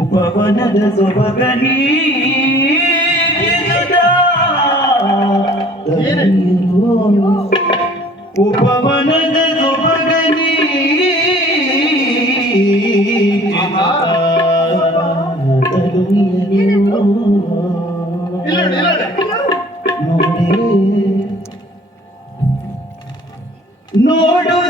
ಉಪವನದ ಸೊಬಗನಿ ಉಪವನದ ಸೊಬಗನಿ ನೋಡು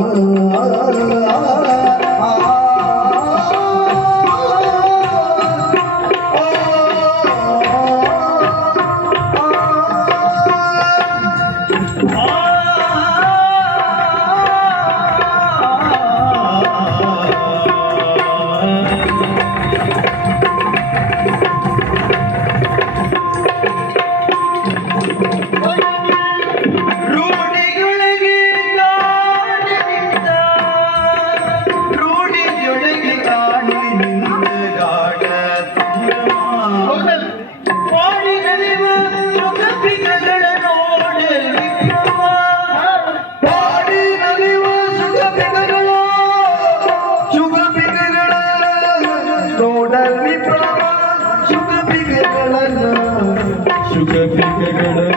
আমার ಸುಖ ಪಿಕಗಳ